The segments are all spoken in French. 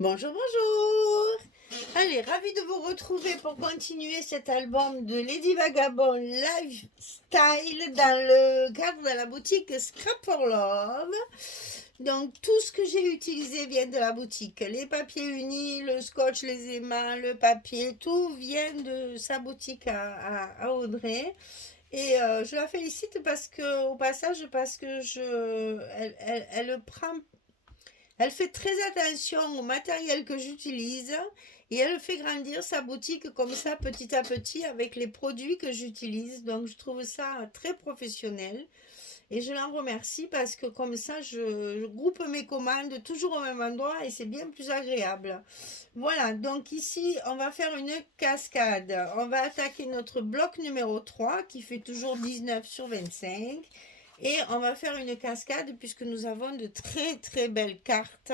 Bonjour, bonjour. Allez, ravi de vous retrouver pour continuer cet album de Lady Vagabond Lifestyle dans le cadre de la boutique Scrap for Love. Donc, tout ce que j'ai utilisé vient de la boutique. Les papiers unis, le scotch, les aimants, le papier, tout vient de sa boutique à Audrey. Et je la félicite parce que, au passage, parce que elle prend, elle fait très attention au matériel que j'utilise et elle fait grandir sa boutique comme ça petit à petit avec les produits que j'utilise. Donc je trouve ça très professionnel et je l'en remercie parce que comme ça je groupe mes commandes toujours au même endroit et c'est bien plus agréable. Voilà, donc ici on va faire une cascade. On va attaquer notre bloc numéro 3 qui fait toujours 19 sur 25. Et on va faire une cascade puisque nous avons de très très belles cartes.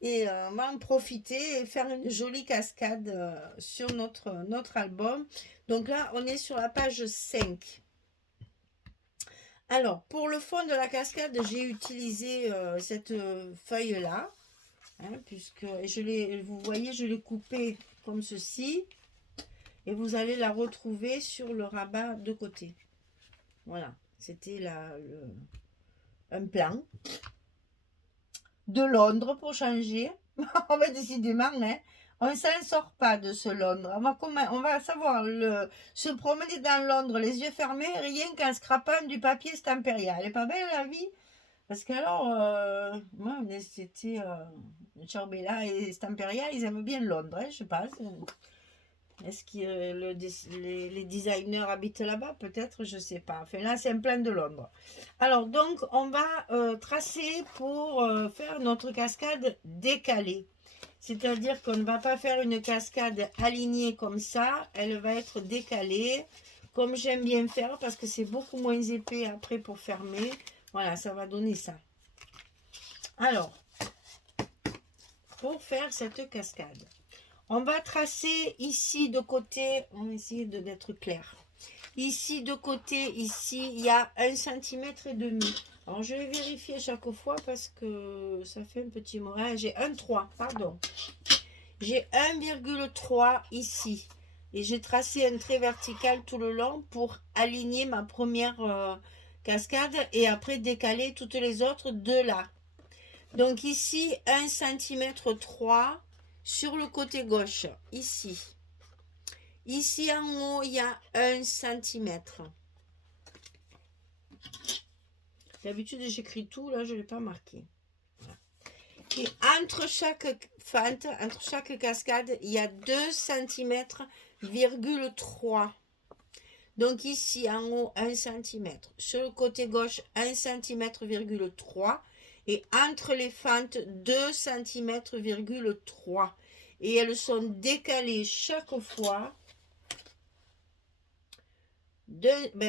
Et on va en profiter et faire une jolie cascade sur notre album. Donc là, on est sur la page 5. Alors, pour le fond de la cascade, j'ai utilisé cette feuille-là. Puisque vous voyez, je l'ai coupée comme ceci. Et vous allez la retrouver sur le rabat de côté. Voilà, c'était un plan de Londres pour changer. On va décidément, hein, on ne s'en sort pas de ce Londres. On va savoir se promener dans Londres les yeux fermés, rien qu'en scrapant du papier Stampéria. Elle est pas belle la vie? Parce que alors, moi, c'était Ciambella et Stamperia, ils aiment bien Londres, hein, je sais pas. Est-ce que les designers habitent là-bas? Peut-être, je sais pas. Enfin, là, c'est un plan de Londres. Alors, donc, on va tracer pour faire notre cascade décalée. C'est-à-dire qu'on ne va pas faire une cascade alignée comme ça. Elle va être décalée, comme j'aime bien faire, parce que c'est beaucoup moins épais après pour fermer. Voilà, ça va donner ça. Alors, pour faire cette cascade, on va tracer ici de côté, on va essayer d'être clair. Ici de côté, ici, il y a 1,5 cm. Alors je vais vérifier chaque fois parce que ça fait un petit mot. Ah, j'ai 1,3, pardon. J'ai 1,3 ici. Et j'ai tracé un trait vertical tout le long pour aligner ma première cascade et après décaler toutes les autres de là. Donc ici, 1,3 cm sur le côté gauche, ici. Ici en haut, il y a 1 cm. D'habitude, j'écris tout, là, je ne l'ai pas marqué. Voilà. Et entre chaque fente, entre chaque cascade, il y a 2 cm,3 cm. Donc ici, en haut, 1 cm. Sur le côté gauche, 1 cm,3 cm. Et entre les fentes, 2 cm,3 cm. Et elles sont décalées chaque fois.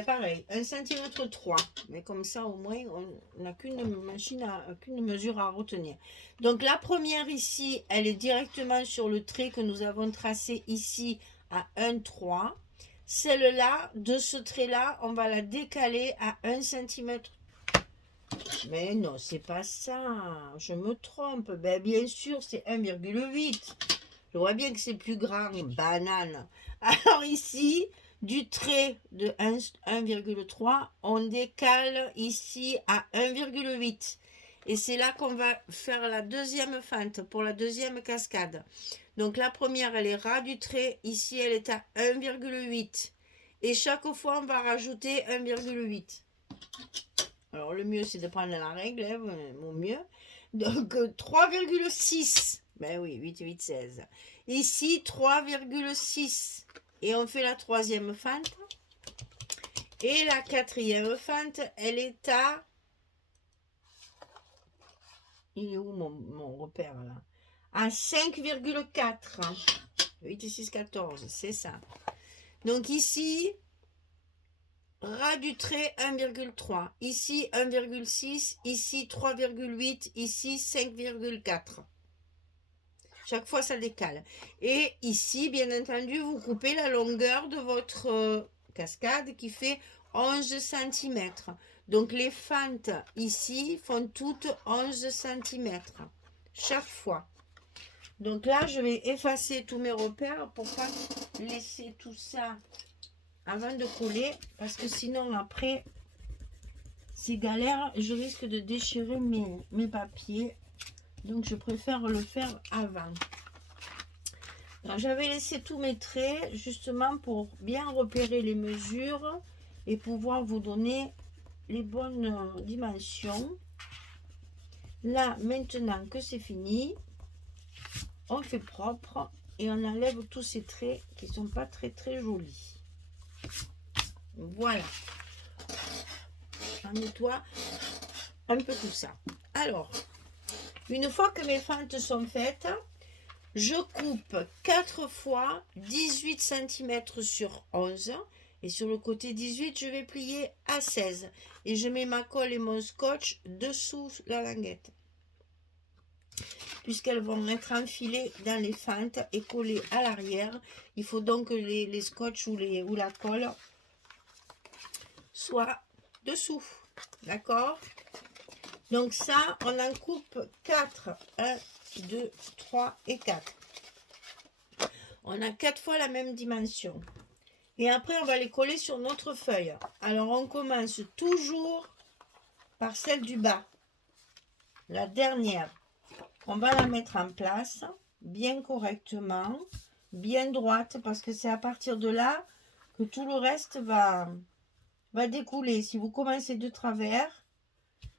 Pareil, 1 cm,3 cm. Mais comme ça, au moins, on n'a qu'une mesure à retenir. Donc la première ici, elle est directement sur le trait que nous avons tracé ici à 1,3 cm. Celle-là, de ce trait-là, on va la décaler à 1 cm. Mais non, c'est pas ça. Je me trompe. Ben, bien sûr, c'est 1,8. Je vois bien que c'est plus grand. Banane. Alors ici, du trait de 1,3, on décale ici à 1,8. Et c'est là qu'on va faire la deuxième fente pour la deuxième cascade. Donc la première, elle est ras du trait. Ici, elle est à 1,8. Et chaque fois, on va rajouter 1,8. Alors le mieux, c'est de prendre la règle, hein, mon mieux. Donc 3,6. Ben oui, 8, 8, 16. Ici, 3,6. Et on fait la troisième fente. Et la quatrième fente, elle est à... Il est où mon repère là? À 5,4. 8 et 6, 14. C'est ça. Donc ici, ras du trait 1,3. Ici 1,6. Ici 3,8. Ici 5,4. Chaque fois, ça décale. Et ici, bien entendu, vous coupez la longueur de votre cascade qui fait 11 cm. Donc, les fentes ici font toutes 11 cm. Chaque fois. Donc là, je vais effacer tous mes repères pour pas laisser tout ça avant de coller, parce que sinon après, c'est galère, je risque de déchirer mes papiers. Donc je préfère le faire avant. J'avais laissé tous mes traits justement pour bien repérer les mesures et pouvoir vous donner les bonnes dimensions. Là, maintenant que c'est fini, on fait propre et on enlève tous ces traits qui sont pas très jolis. Voilà. On nettoie un peu tout ça. Alors, une fois que mes fentes sont faites, je coupe 4 fois 18 cm sur 11 et sur le côté 18 je vais plier à 16 et je mets ma colle et mon scotch dessous la languette puisqu'elles vont être enfilées dans les fentes et collées à l'arrière. Il faut donc que les scotch ou la colle soient dessous, d'accord? Donc ça, on en coupe 4, 1, 2, 3 et 4. On a 4 fois la même dimension. Et après, on va les coller sur notre feuille. Alors, on commence toujours par celle du bas. La dernière. On va la mettre en place, bien correctement, bien droite, parce que c'est à partir de là que tout le reste va découler. Si vous commencez de travers,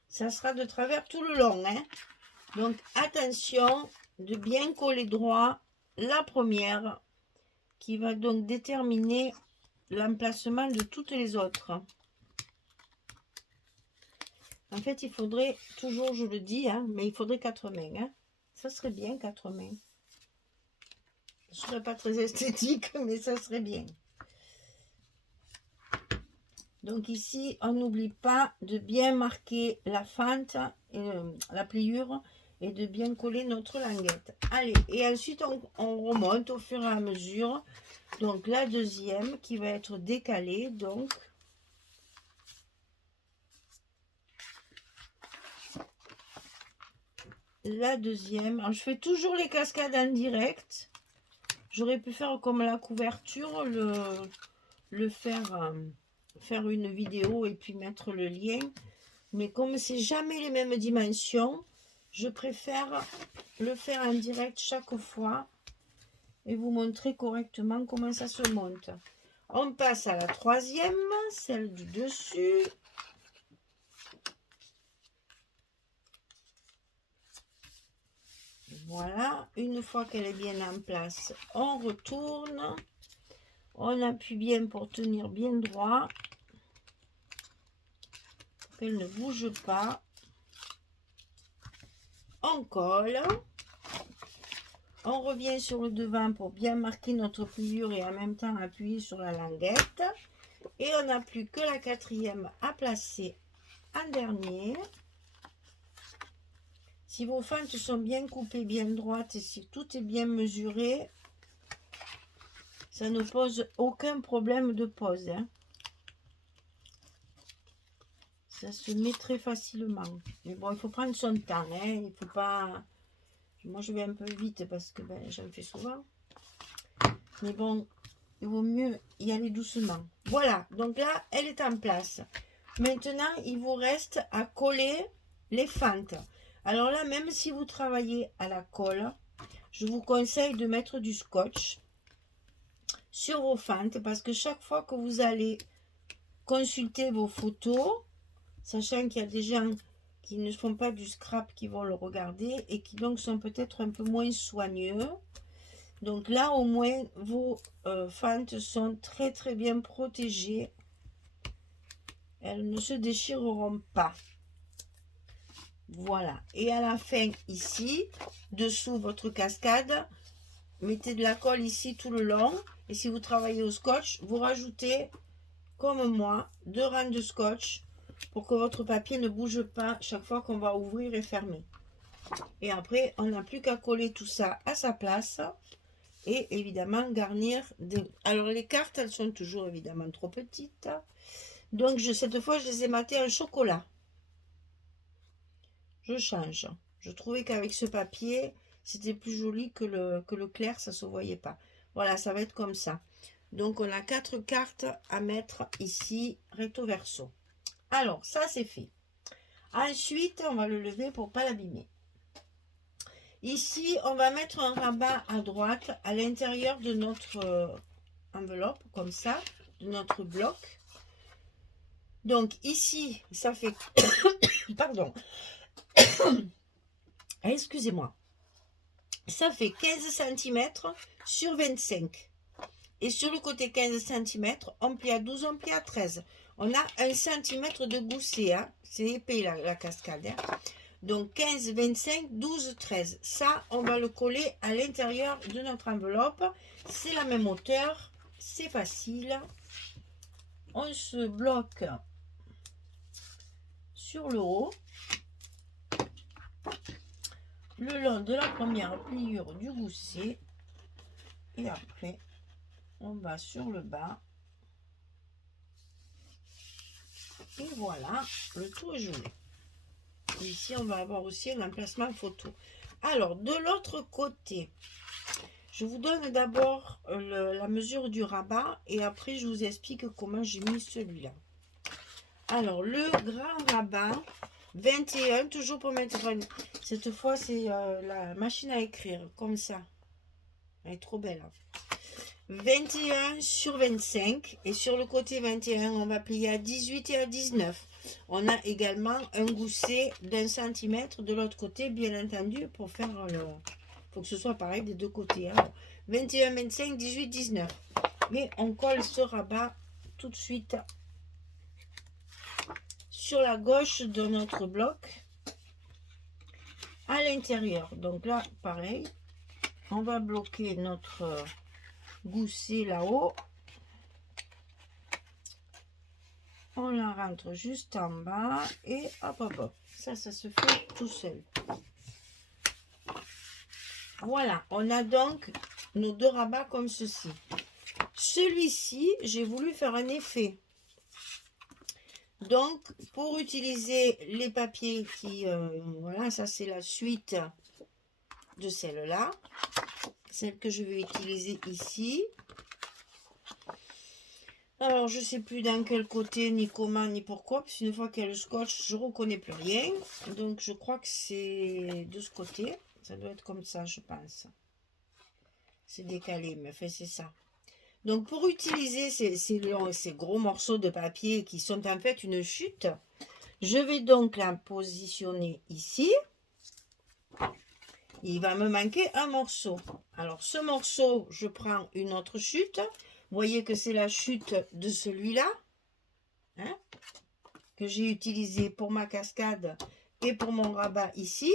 ça sera de travers tout le long, hein. Donc, attention de bien coller droit la première, qui va donc déterminer l'emplacement de toutes les autres. En fait, il faudrait, toujours je le dis, hein, mais il faudrait 4 mains. Hein. Ça serait bien 4 mains. Ce ne serait pas très esthétique, mais ça serait bien. Donc ici, on n'oublie pas de bien marquer la fente, la pliure, et de bien coller notre languette. Allez, et ensuite on remonte au fur et à mesure. Donc la deuxième qui va être décalée, donc la deuxième. Alors, je fais toujours les cascades en direct. J'aurais pu faire comme la couverture, le faire, faire une vidéo et puis mettre le lien. Mais comme c'est jamais les mêmes dimensions, je préfère le faire en direct chaque fois et vous montrer correctement comment ça se monte. On passe à la troisième, celle du dessus. Voilà, une fois qu'elle est bien en place, on retourne. On appuie bien pour tenir bien droit. Pour qu'elle ne bouge pas. On colle. On revient sur le devant pour bien marquer notre pliure et en même temps appuyer sur la languette. Et on n'a plus que la quatrième à placer en dernier. Si vos fentes sont bien coupées, bien droites et si tout est bien mesuré, ça ne pose aucun problème de pose. Hein. Ça se met très facilement. Mais bon, il faut prendre son temps. Hein. Il faut pas... Moi, je vais un peu vite parce que j'en fais souvent. Mais bon, il vaut mieux y aller doucement. Voilà, donc là, elle est en place. Maintenant, il vous reste à coller les fentes. Alors là, même si vous travaillez à la colle, je vous conseille de mettre du scotch sur vos fentes parce que chaque fois que vous allez consulter vos photos, sachant qu'il y a des gens qui ne font pas du scrap qui vont le regarder et qui donc sont peut-être un peu moins soigneux. Donc là, au moins, vos fentes sont très bien protégées. Elles ne se déchireront pas. Voilà. Et à la fin, ici, dessous votre cascade, mettez de la colle ici tout le long. Et si vous travaillez au scotch, vous rajoutez, comme moi, 2 rangs de scotch pour que votre papier ne bouge pas chaque fois qu'on va ouvrir et fermer. Et après, on n'a plus qu'à coller tout ça à sa place et évidemment garnir. Alors les cartes, elles sont toujours évidemment trop petites. Donc cette fois, je les ai matées en chocolat. Je change. Je trouvais qu'avec ce papier, c'était plus joli que le clair, ça se voyait pas. Voilà, ça va être comme ça. Donc on a 4 cartes à mettre ici, recto verso. Alors, ça c'est fait. Ensuite, on va le lever pour pas l'abîmer. Ici, on va mettre un rabat à droite à l'intérieur de notre enveloppe, comme ça, de notre bloc. Donc ici, ça fait... Pardon. Excusez-moi. Ça fait 15 cm sur 25. Et sur le côté 15 cm, on plie à 12, on plie à 13. On a 1 cm de gousset. Hein. C'est épais la cascade. Hein. Donc 15, 25, 12, 13. Ça, on va le coller à l'intérieur de notre enveloppe. C'est la même hauteur. C'est facile. On se bloque sur le haut. Le long de la première pliure du gousset. Et après, on va sur le bas. Et voilà, le tout est joué. Ici, on va avoir aussi un emplacement photo. Alors, de l'autre côté, je vous donne d'abord la mesure du rabat et après, je vous explique comment j'ai mis celui-là. Alors, le grand rabat, 21, toujours pour mettre... Cette fois, c'est la machine à écrire, comme ça. Elle est trop belle. Hein. 21 sur 25. Et sur le côté 21, on va plier à 18 et à 19. On a également un gousset d'1 centimètre de l'autre côté, bien entendu, pour faire le... faut que ce soit pareil des deux côtés. Alors, 21, 25, 18, 19. Mais on colle ce rabat tout de suite sur la gauche de notre bloc à l'intérieur. Donc là, pareil, on va bloquer notre gousset là-haut. On la rentre juste en bas et hop hop hop. Ça se fait tout seul. Voilà, on a donc nos deux rabats comme ceci. Celui-ci, j'ai voulu faire un effet. Donc, pour utiliser les papiers qui... voilà, ça c'est la suite de celle-là. Celle que je vais utiliser ici. Alors, je ne sais plus dans quel côté, ni comment, ni pourquoi. Parce qu'une fois qu'il y a le scotch, je ne reconnais plus rien. Donc, je crois que c'est de ce côté. Ça doit être comme ça, je pense. C'est décalé, mais enfin, c'est ça. Donc, pour utiliser ces gros morceaux de papier qui sont en fait une chute, je vais donc la positionner ici. Il va me manquer un morceau. Alors, ce morceau, je prends une autre chute. Vous voyez que c'est la chute de celui-là, hein, que j'ai utilisé pour ma cascade et pour mon rabat ici.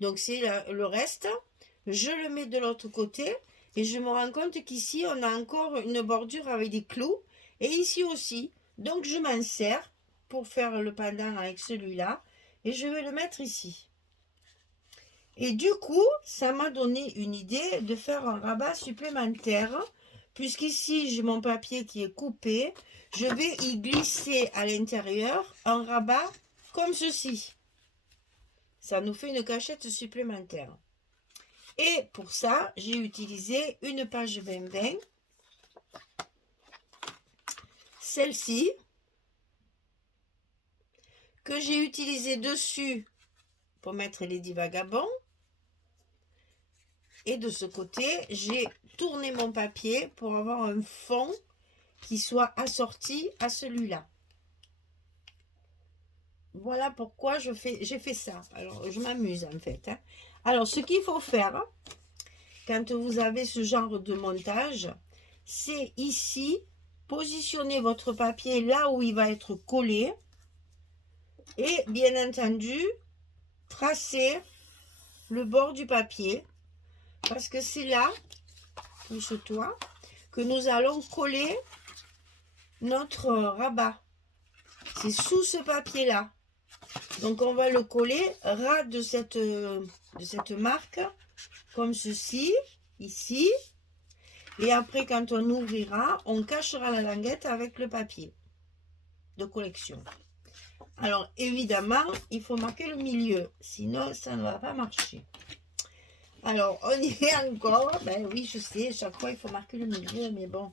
Donc, c'est le reste. Je le mets de l'autre côté et je me rends compte qu'ici, on a encore une bordure avec des clous. Et ici aussi. Donc, je m'en sers pour faire le pendant avec celui-là. Et je vais le mettre ici. Et du coup, ça m'a donné une idée de faire un rabat supplémentaire. Puisqu'ici, j'ai mon papier qui est coupé, je vais y glisser à l'intérieur un rabat comme ceci. Ça nous fait une cachette supplémentaire. Et pour ça, j'ai utilisé une page 20-20. Celle-ci, que j'ai utilisée dessus pour mettre les 10 vagabonds. Et de ce côté, j'ai tourné mon papier pour avoir un fond qui soit assorti à celui-là. Voilà pourquoi j'ai fait ça. Alors, je m'amuse en fait. Hein. Alors, ce qu'il faut faire, quand vous avez ce genre de montage, c'est ici, positionner votre papier là où il va être collé. Et bien entendu, tracer le bord du papier. Parce que c'est là, pousse-toi, que nous allons coller notre rabat. C'est sous ce papier-là. Donc, on va le coller ras de cette marque, comme ceci, ici. Et après, quand on ouvrira, on cachera la languette avec le papier de collection. Alors, évidemment, il faut marquer le milieu, sinon ça ne va pas marcher. Alors, on y est encore. Ben oui, je sais, chaque fois, il faut marquer le milieu, mais bon.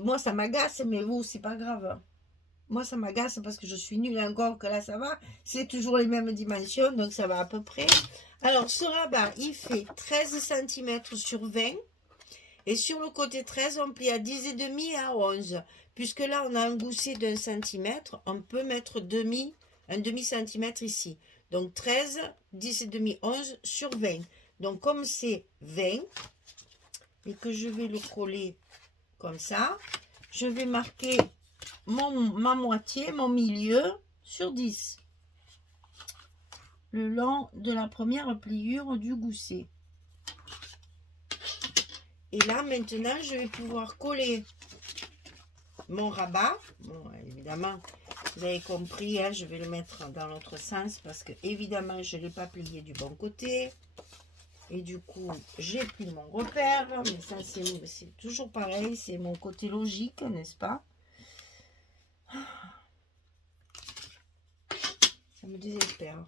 Moi, ça m'agace, mais vous, c'est pas grave. Moi, ça m'agace parce que je suis nulle encore, que là, ça va. C'est toujours les mêmes dimensions, donc ça va à peu près. Alors, ce rabat, il fait 13 cm sur 20. Et sur le côté 13, on plie à 10,5 et à 11. Puisque là, on a un gousset d'1 centimètre, on peut mettre un demi-centimètre ici. Donc 13, 10,5, 11 sur 20. Donc comme c'est 20, et que je vais le coller comme ça, je vais marquer ma moitié, mon milieu, sur 10. Le long de la première pliure du gousset. Et là, maintenant, je vais pouvoir coller mon rabat. Bon, évidemment, vous avez compris, hein, je vais le mettre dans l'autre sens parce que, évidemment, je ne l'ai pas plié du bon côté. Et du coup, j'ai plus mon repère. Mais ça, c'est toujours pareil. C'est mon côté logique, n'est-ce pas? Ça me désespère.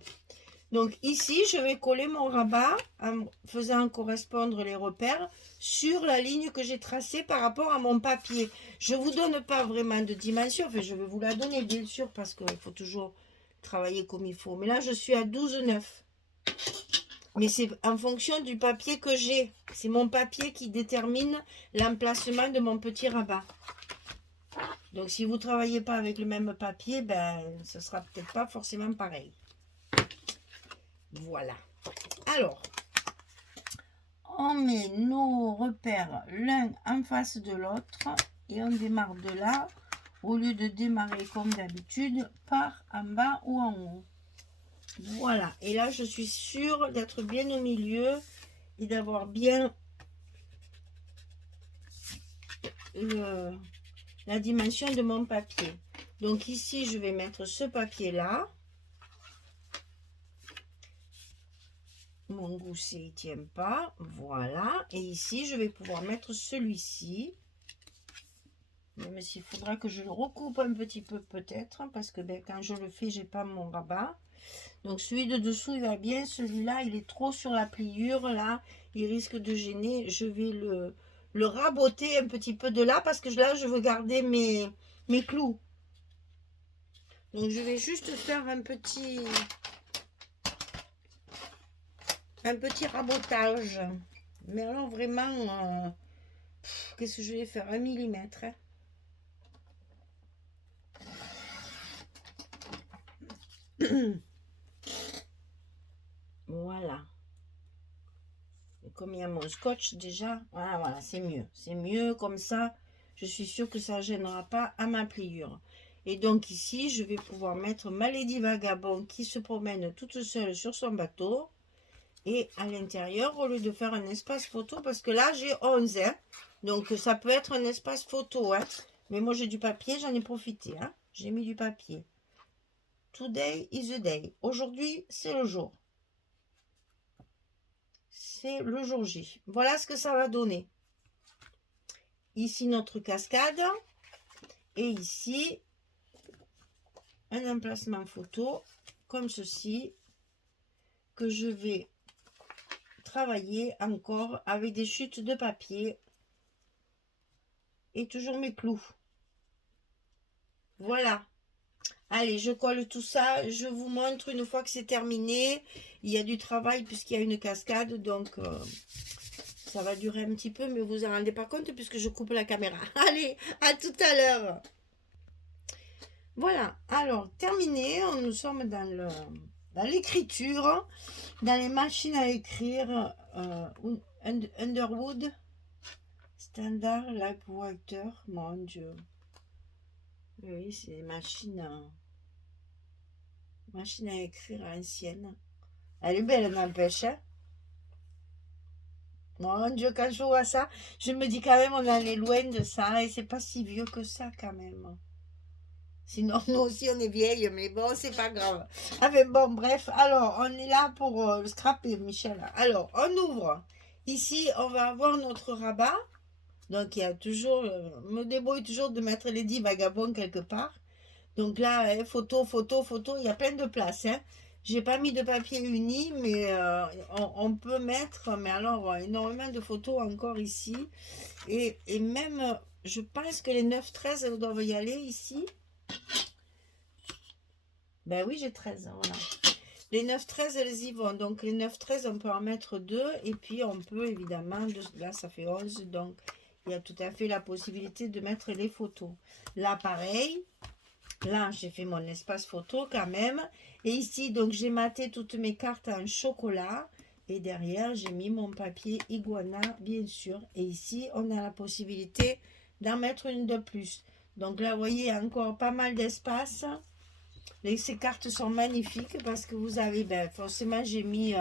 Donc ici, je vais coller mon rabat en faisant correspondre les repères sur la ligne que j'ai tracée par rapport à mon papier. Je ne vous donne pas vraiment de dimension, enfin je vais vous la donner bien sûr parce qu'il faut toujours travailler comme il faut. Mais là, je suis à 12,9. Mais c'est en fonction du papier que j'ai. C'est mon papier qui détermine l'emplacement de mon petit rabat. Donc si vous ne travaillez pas avec le même papier, ben ce sera peut-être pas forcément pareil. Voilà. Alors, on met nos repères l'un en face de l'autre et on démarre de là au lieu de démarrer comme d'habitude par en bas ou en haut. Voilà. Et là, je suis sûre d'être bien au milieu et d'avoir bien la dimension de mon papier. Donc ici, je vais mettre ce papier-là. Mon gousset ne tient pas, voilà. Et ici, je vais pouvoir mettre celui-ci. Même s'il faudra que je le recoupe un petit peu peut-être, parce que ben, quand je le fais, j'ai pas mon rabat. Donc celui de dessous, il va bien. Celui-là, il est trop sur la pliure, là. Il risque de gêner. Je vais le raboter un petit peu de là, parce que là, je veux garder mes clous. Donc je vais juste faire un petit rabotage. Mais alors vraiment, qu'est-ce que je vais faire? 1 millimètre. Hein. Voilà. Et comme il y a mon scotch déjà, voilà, c'est mieux. C'est mieux comme ça. Je suis sûre que ça ne gênera pas à ma pliure. Et donc ici, je vais pouvoir mettre ma Lady Vagabond qui se promène toute seule sur son bateau. Et à l'intérieur, au lieu de faire un espace photo, parce que là, j'ai 11. Hein, donc, ça peut être un espace photo. Hein, mais moi, j'ai du papier, j'en ai profité. Hein, j'ai mis du papier. Today is the day. Aujourd'hui, c'est le jour. C'est le jour J. Voilà ce que ça va donner. Ici, notre cascade. Et ici, un emplacement photo, comme ceci, que je vais travailler encore avec des chutes de papier et toujours mes clous. Voilà. Allez, je colle tout ça. Je vous montre une fois que c'est terminé. Il y a du travail puisqu'il y a une cascade. Donc, ça va durer un petit peu. Mais vous en rendez pas compte puisque je coupe la caméra. Allez, à tout à l'heure. Voilà. Alors, terminé. Nous sommes dans l'écriture. Dans les machines à écrire. Underwood. Standard Typewriter. Mon Dieu. Oui, c'est des machines à écrire ancienne. Elle est belle, n'empêche. Hein? Mon Dieu, quand je vois ça, je me dis quand même, on en est loin de ça. Et c'est pas si vieux que ça, quand même. Sinon, nous aussi, on est vieilles, mais bon, c'est pas grave. Enfin, bon, bref. Alors, on est là pour le scraper, Michel. Alors, on ouvre. Ici, on va avoir notre rabat. Donc, il y a toujours, me débrouille toujours de mettre Lady Vagabond quelque part. Donc là, photo, photo, photo, il y a plein de place. Hein. J'ai pas mis de papier uni, mais on peut mettre, mais alors énormément de photos encore ici. Et même, je pense que les 9-13 elles doivent y aller ici. Ben oui, j'ai 13, voilà. Les 9-13 elles y vont. Donc les 9-13 on peut en mettre 2. Et puis on peut évidemment, là ça fait 11. Donc il y a tout à fait la possibilité de mettre les photos. Là pareil. Là, j'ai fait mon espace photo quand même. Et ici, donc, j'ai maté toutes mes cartes en chocolat. Et derrière, j'ai mis mon papier iguana, bien sûr. Et ici, on a la possibilité d'en mettre une de plus. Donc là, vous voyez, il y a encore pas mal d'espace. Ces cartes sont magnifiques parce que vous avez, ben, forcément, j'ai mis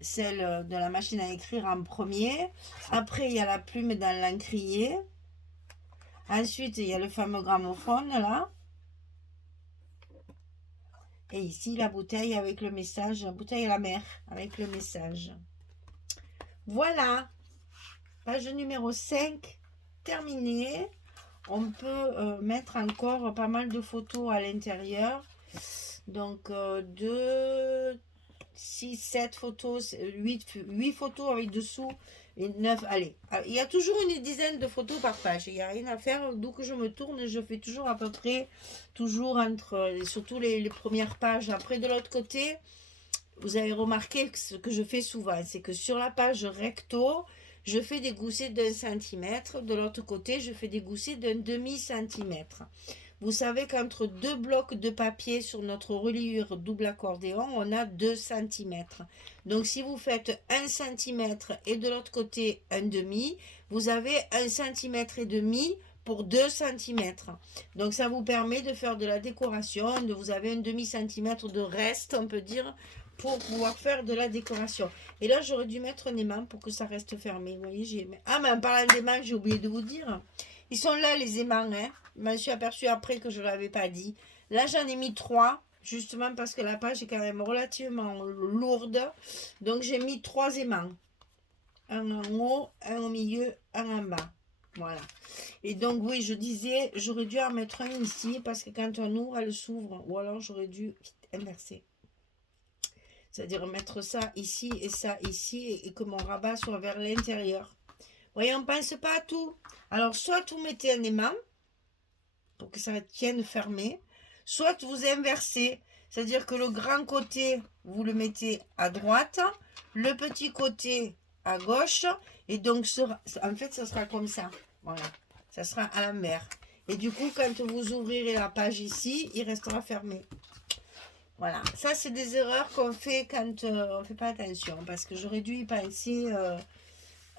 celle de la machine à écrire en premier. Après, il y a la plume dans l'encrier. Ensuite, il y a le fameux gramophone, là. Et ici, la bouteille avec le message, la bouteille à la mer avec le message. Voilà, page numéro 5, terminée. On peut mettre encore pas mal de photos à l'intérieur. Donc, 2, 6, 7 photos, 8 photos avec dessous et 9. Allez, il y a toujours une dizaine de photos par page. Il n'y a rien à faire. D'où que je me tourne, je fais toujours à peu près, toujours entre, surtout les premières pages. Après, de l'autre côté, vous avez remarqué que ce que je fais souvent, c'est que sur la page recto, je fais des goussets d'1 centimètre. De l'autre côté, je fais des goussets d'un demi-centimètre. Vous savez qu'entre deux blocs de papier sur notre reliure double accordéon, on a 2 cm. Donc si vous faites 1 cm et de l'autre côté un demi, vous avez 1 cm et demi pour 2 cm. Donc ça vous permet de faire de la décoration. Vous avez un demi-centimètre de reste, on peut dire, pour pouvoir faire de la décoration. Et là, j'aurais dû mettre un aimant pour que ça reste fermé. Vous voyez, ah, mais en parlant d'aimant, j'ai oublié de vous dire. Ils sont là, les aimants, hein. Je m'en suis aperçue après que je ne l'avais pas dit. Là, j'en ai mis 3, justement parce que la page est quand même relativement lourde. Donc, j'ai mis 3 aimants. Un en haut, un au milieu, un en bas. Voilà. Et donc, oui, je disais, j'aurais dû en mettre un ici parce que quand on ouvre, elle s'ouvre. Ou alors, j'aurais dû inverser. C'est-à-dire mettre ça ici et ça ici et que mon rabat soit vers l'intérieur. Vous voyez, on ne pense pas à tout. Alors, soit vous mettez un aimant pour que ça tienne fermé, soit vous inversez. C'est-à-dire que le grand côté, vous le mettez à droite, le petit côté à gauche, et donc, en fait, ça sera comme ça. Voilà, ça sera à l'envers. Et du coup, quand vous ouvrirez la page ici, il restera fermé. Voilà, ça c'est des erreurs qu'on fait quand on ne fait pas attention, parce que j'aurais dû y penser.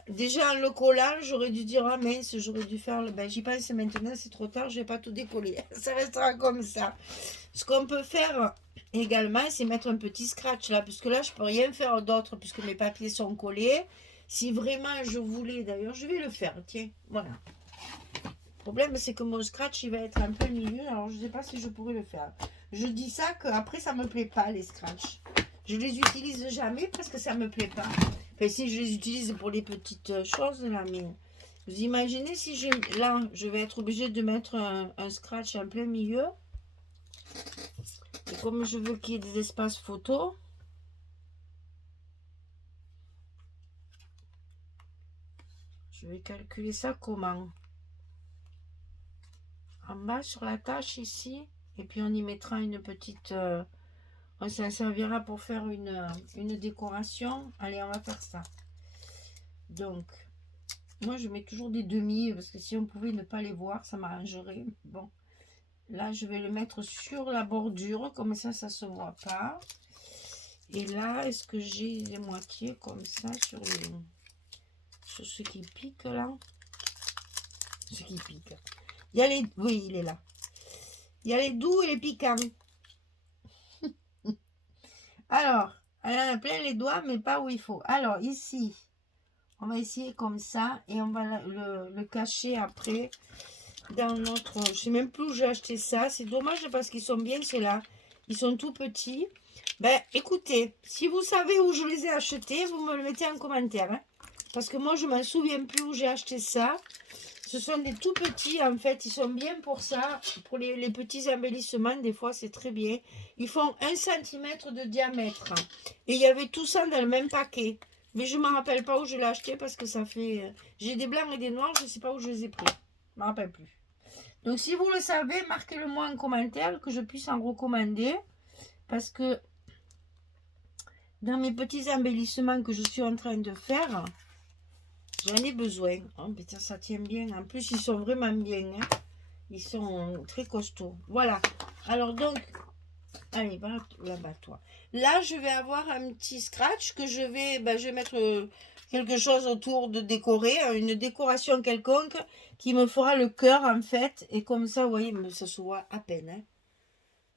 Déjà en le collant, j'aurais dû dire, ah mince, j'aurais dû faire, ben j'y pense maintenant, c'est trop tard, je ne vais pas tout décoller. Ça restera comme ça. Ce qu'on peut faire également, c'est mettre un petit scratch là, puisque là, je ne peux rien faire d'autre, puisque mes papiers sont collés. Si vraiment je voulais, d'ailleurs, je vais le faire, tiens, voilà. Le problème, c'est que mon scratch, il va être un peu milieu, alors je ne sais pas si je pourrais le faire. Je dis ça qu'après, ça ne me plaît pas, les scratchs. Je les utilise jamais parce que ça ne me plaît pas. Enfin, si je les utilise pour les petites choses, là, mais vous imaginez si là, je vais être obligée de mettre un scratch en plein milieu. Et comme je veux qu'il y ait des espaces photos, je vais calculer ça comment? En bas sur la tâche ici, et puis on y mettra une petite... ça servira pour faire une décoration. Allez, on va faire ça. Donc, moi je mets toujours des demi, parce que si on pouvait ne pas les voir, ça m'arrangerait. Bon, là je vais le mettre sur la bordure, comme ça, ça se voit pas. Et là, est-ce que j'ai les moitiés comme ça sur ce qui pique là? Ce qui pique. Il y a les... Oui, il est là. Il y a les doux et les piquants. Alors, elle en a plein les doigts, mais pas où il faut. Alors, ici, on va essayer comme ça. Et on va le cacher après dans notre... Je ne sais même plus où j'ai acheté ça. C'est dommage parce qu'ils sont bien, ceux-là. Ils sont tout petits. Ben, écoutez, si vous savez où je les ai achetés, vous me le mettez en commentaire. Hein, parce que moi, je ne me souviens plus où j'ai acheté ça. Ce sont des tout petits, en fait. Ils sont bien pour ça. Pour les petits embellissements, des fois, c'est très bien. Ils font 1 centimètre de diamètre. Et il y avait tout ça dans le même paquet. Mais je ne me rappelle pas où je l'ai acheté parce que ça fait... J'ai des blancs et des noirs, je ne sais pas où je les ai pris. Je ne me rappelle plus. Donc, si vous le savez, marquez-le moi en commentaire que je puisse en recommander. Parce que dans mes petits embellissements que je suis en train de faire, j'en ai besoin. Oh, putain, ça tient bien. En plus, ils sont vraiment bien. Hein. Ils sont très costauds. Voilà. Alors donc, allez, va là-bas, toi. Là, je vais avoir un petit scratch que je vais mettre quelque chose autour de décorer. Une décoration quelconque qui me fera le cœur, en fait. Et comme ça, vous voyez, ça se voit à peine. Hein.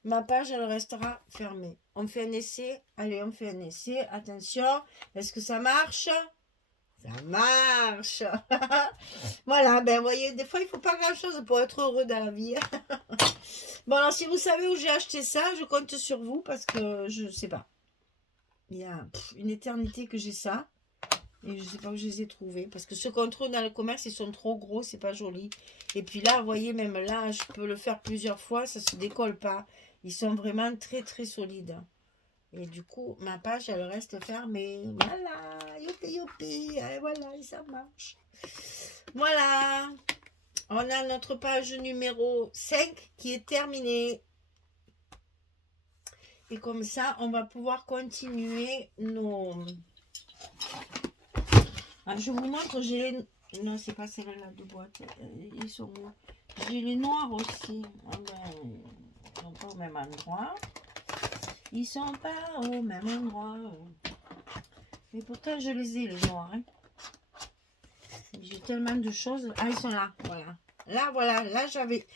Ma page, elle restera fermée. On fait un essai. Allez, on fait un essai. Attention. Est-ce que ça marche ? Ça marche. Voilà, ben vous voyez, des fois, il ne faut pas grand-chose pour être heureux dans la vie. Bon, alors, si vous savez où j'ai acheté ça, je compte sur vous parce que je ne sais pas. Il y a une éternité que j'ai ça. Et je ne sais pas où je les ai trouvés. Parce que ceux qu'on trouve dans le commerce, ils sont trop gros, c'est pas joli. Et puis là, vous voyez, même là, je peux le faire plusieurs fois, ça ne se décolle pas. Ils sont vraiment très, très solides. Et du coup, ma page, elle reste fermée. Voilà, youpi, youpi. Et voilà, et ça marche. Voilà. On a notre page numéro 5 qui est terminée. Et comme ça, on va pouvoir continuer nos... Ah, je vous montre, j'ai les... Non, c'est pas celle-là de boîte. Ils sont où? J'ai les noirs aussi. Ah ben, ils sont pas au même endroit. Ils sont pas au même endroit. Mais pourtant, je les ai, les noirs. Hein. J'ai tellement de choses. Ah, ils sont là. Voilà. Là, voilà. Là, j'avais...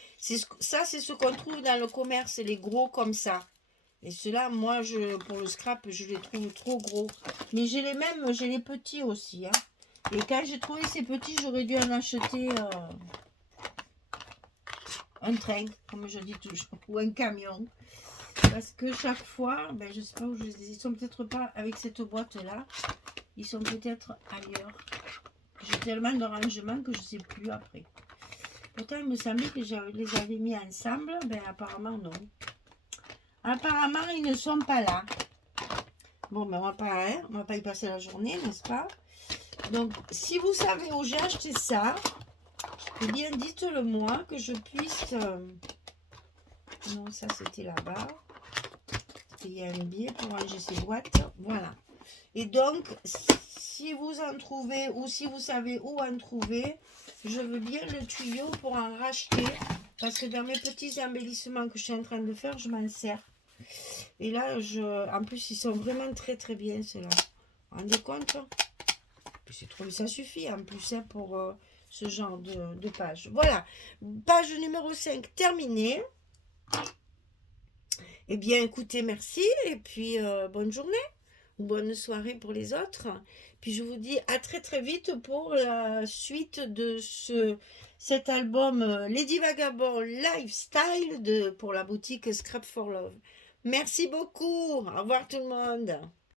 Ça, c'est ce qu'on trouve dans le commerce. Les gros comme ça. Et ceux-là, moi, pour le scrap, je les trouve trop gros. Mais j'ai les mêmes, j'ai les petits aussi. Hein. Et quand j'ai trouvé ces petits, j'aurais dû en acheter un train, comme je dis toujours. Ou un camion. Parce que chaque fois, ben, je sais pas où je les ai. Ils sont peut-être pas avec cette boîte-là. Ils sont peut-être ailleurs. J'ai tellement de rangements que je ne sais plus après. Pourtant, il me semblait que je les avais mis ensemble. Ben, apparemment, non. Apparemment, ils ne sont pas là. Bon, ben, on va pas y passer la journée, n'est-ce pas? Donc, si vous savez où j'ai acheté ça, eh bien, dites-le moi que je puisse... Non, ça, c'était là-bas. Il y a un billet pour ranger ces boîtes. Voilà. Et donc, si vous en trouvez ou si vous savez où en trouver, je veux bien le tuyau pour en racheter. Parce que dans mes petits embellissements que je suis en train de faire, je m'en sers. Et là, en plus, ils sont vraiment très très bien ceux-là. Vous vous rendez compte? J'ai trouvé ça suffit en plus hein, pour ce genre de page. Voilà, page numéro 5 terminée. Eh bien, écoutez, merci. Et puis, bonne journée. Bonne soirée pour les autres. Puis, je vous dis à très très vite pour la suite de cet album Lady Vagabond Lifestyle pour la boutique Scrap for Love. Merci beaucoup. Au revoir tout le monde.